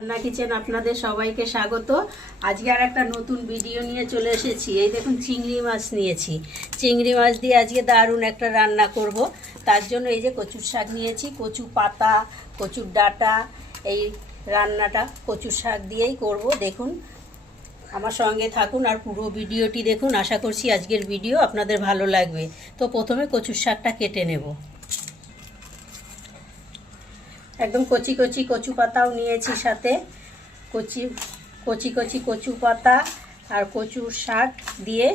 রান্না কিচেন আপনাদের সবাইকে স্বাগত। আজকে আর একটা নতুন ভিডিও নিয়ে চলে এসেছি। এই দেখুন চিংড়ি মাছ নিয়েছি। চিংড়ি মাছ দিয়ে আজকে দারুণ একটা রান্না করব। তার জন্য এই যে কচুর শাক নিয়েছি, কচু পাতা, কচুর ডাঁটা। এই রান্নাটা কচুর শাক দিয়েই করব। দেখুন আমার সঙ্গে থাকুন আর পুরো ভিডিওটি দেখুন। আশা করছি আজকের ভিডিও আপনাদের ভালো লাগবে। তো প্রথমে কচুর শাকটা কেটে নেব। একদম কচি কচি কচু পাতাও নিয়েছি, সাথে কচি কচি কচি কচু পাতা আর কচুর শাক দিয়ে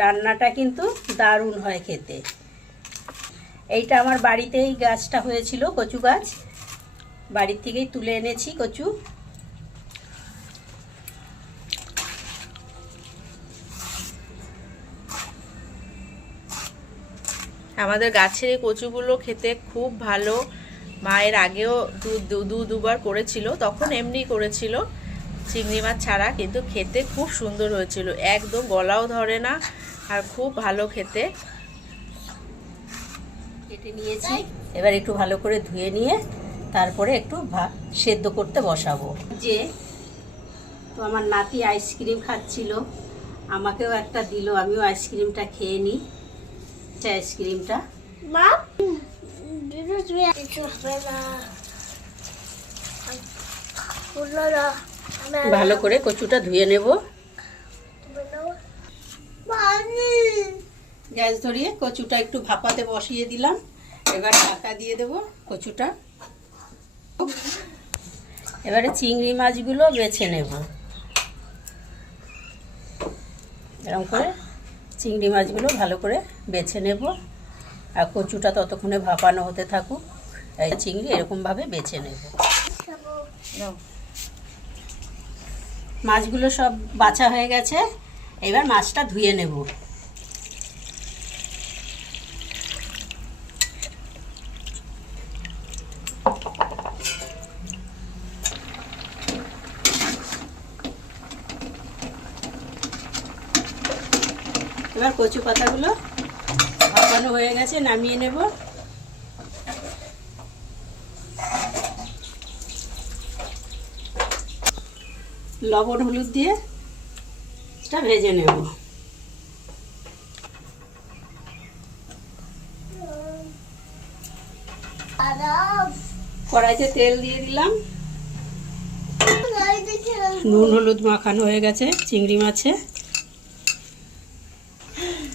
রান্নাটা কিন্তু দারুণ হয় খেতে। এইটা আমার বাড়িতেই গাছটা হয়েছিল, কচু গাছ, বাড়ির থেকেই তুলে এনেছি কচু। আমাদের গাছের এই কচুগুলো খেতে খুব ভালো। মায়ের আগেও দুবার করেছিল, তখন এমনি করেছিল চিংড়ি মাছ ছাড়া, কিন্তু খেতে খুব সুন্দর হয়েছিল, একদম গলাও ধরে না আর খুব ভালো খেতে। কেটে নিয়েছি, এবার একটু ভালো করে ধুয়ে নিয়ে তারপরে একটু সেদ্ধ করতে বসাবো। যে তো আমার নাতি আইসক্রিম খাচ্ছিল, আমাকেও একটা দিল, আমিও আইসক্রিমটা খেয়ে নিই। আইসক্রিমটা ভালো করে কচুটা ধুয়ে নেব। গ্যাস ধরিয়ে কচুটা একটু ভাপাতে বসিয়ে দিলাম। এবার ঢাকা দিয়ে দেব কচুটা। এবারে চিংড়ি মাছগুলো বেছে নেব। এরকম করে চিংড়ি মাছগুলো ভালো করে বেছে নেব আর কচুটা ততক্ষণে ভাপানো হতে থাকুক। এই চিংড়ি এরকমভাবে বেছে নেব। মাছগুলো সব বাছা হয়ে গেছে, এবার মাছটা ধুয়ে নেব। এবার কচু পাতাগুলো ভাপানো হয়ে গেছে, নামিয়ে নেব। লবণ হলুদ দিয়ে এটা ভেজে নেব। কড়াইতে তেল দিয়ে দিলাম, নুন হলুদ মাখানো হয়ে গেছে চিংড়ি মাছে।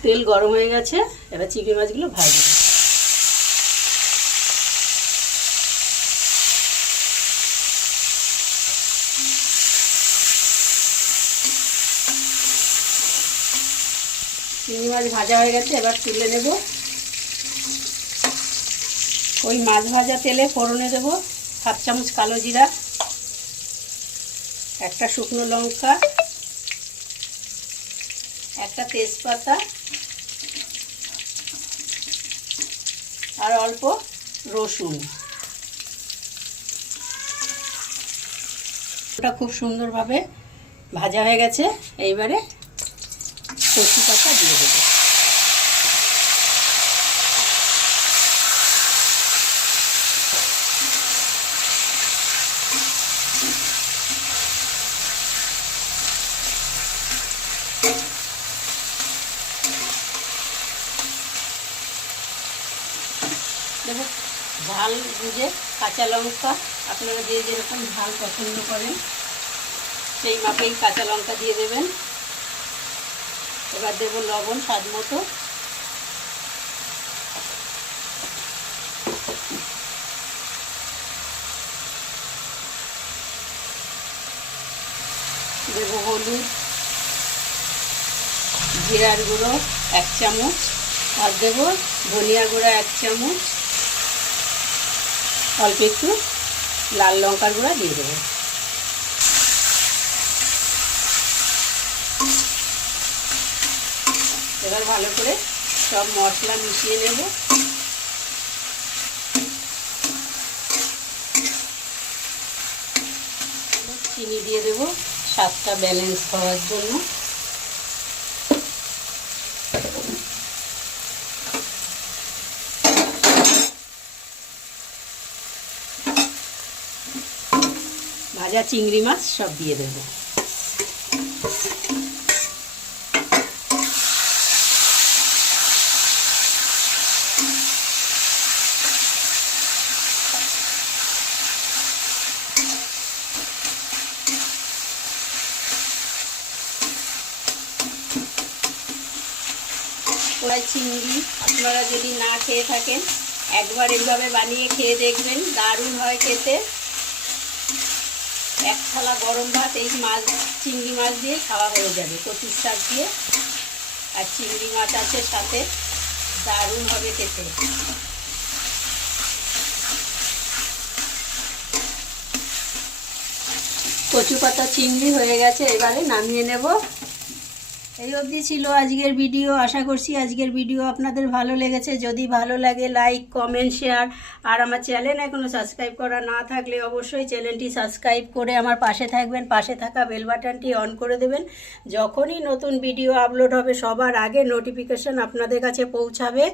তেল গরম হয়ে গেছে, এবার চিংড়ি মাছগুলো ভাজবো। চিংড়ি মাছ ভাজা হয়ে গেছে, এবার তুলে নেব। ওই মাছ ভাজা তেলে ফোড়নে দেব 7 চামচ কালো জিরা, একটা শুকনো লঙ্কা, একটা তেজপাতা আর অল্প রসুন। ওটা খুব সুন্দরভাবে ভাজা হয়ে গেছে, এইবারে কচু পাতা দিয়ে দেবো। দেখো ঝাল বুঝে কাঁচা লঙ্কা, আপনারা যে যেরকম ঝাল পছন্দ করেন সেই মাপেই কাঁচা লঙ্কা দিয়ে দেবেন। এবার দেবো লবণ স্বাদ মতো। দেবো হলুদ, জিরার গুঁড়ো 1 চামচ, আর দেবো ধনিয়া গুঁড়া 1 চামচ, অল্প একটু লাল লঙ্কার গুঁড়া দিয়ে দেবো। এবার ভালো করে সব মশলা মিশিয়ে নেব। চিনি দিয়ে দেবো স্বাদটা ব্যালেন্স হওয়ার জন্য। ভাজা চিংড়ি মাছ সব দিয়ে দেবো। কড়াই চিংড়ি আপনারা যদি না খেয়ে থাকেন একবার এইভাবে বানিয়ে খেয়ে দেখবেন, দারুণ হয় খেতে। এক থালা গরম ভাত এই মাছ চিংড়ি মাছ দিয়ে খাওয়া হয়ে যাবে, কচুর শাক দিয়ে আর চিংড়ি মাছ আছে সাথে, দারুণ হবে খেতে। কচু পাতা চিংড়ি হয়ে গেছে, এবারে নামিয়ে নেব। এই অবধি ছিল আজকের ভিডিও। আশা করছি আজকের ভিডিও আপনাদের ভালো লেগেছে। যদি ভালো লাগে লাইক কমেন্ট শেয়ার, আর আমার চ্যানেল এখনও সাবস্ক্রাইব করা না থাকলে অবশ্যই চ্যানেলটি সাবস্ক্রাইব করে আমার পাশে থাকবেন, পাশে থাকা বেল বাটনটি অন করে দেবেন। যখনই নতুন ভিডিও আপলোড হবে সবার আগে নোটিফিকেশন আপনাদের কাছে পৌঁছাবে।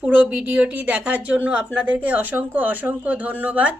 পুরো ভিডিওটি দেখার জন্য আপনাদেরকে অসংখ্য অসংখ্য ধন্যবাদ।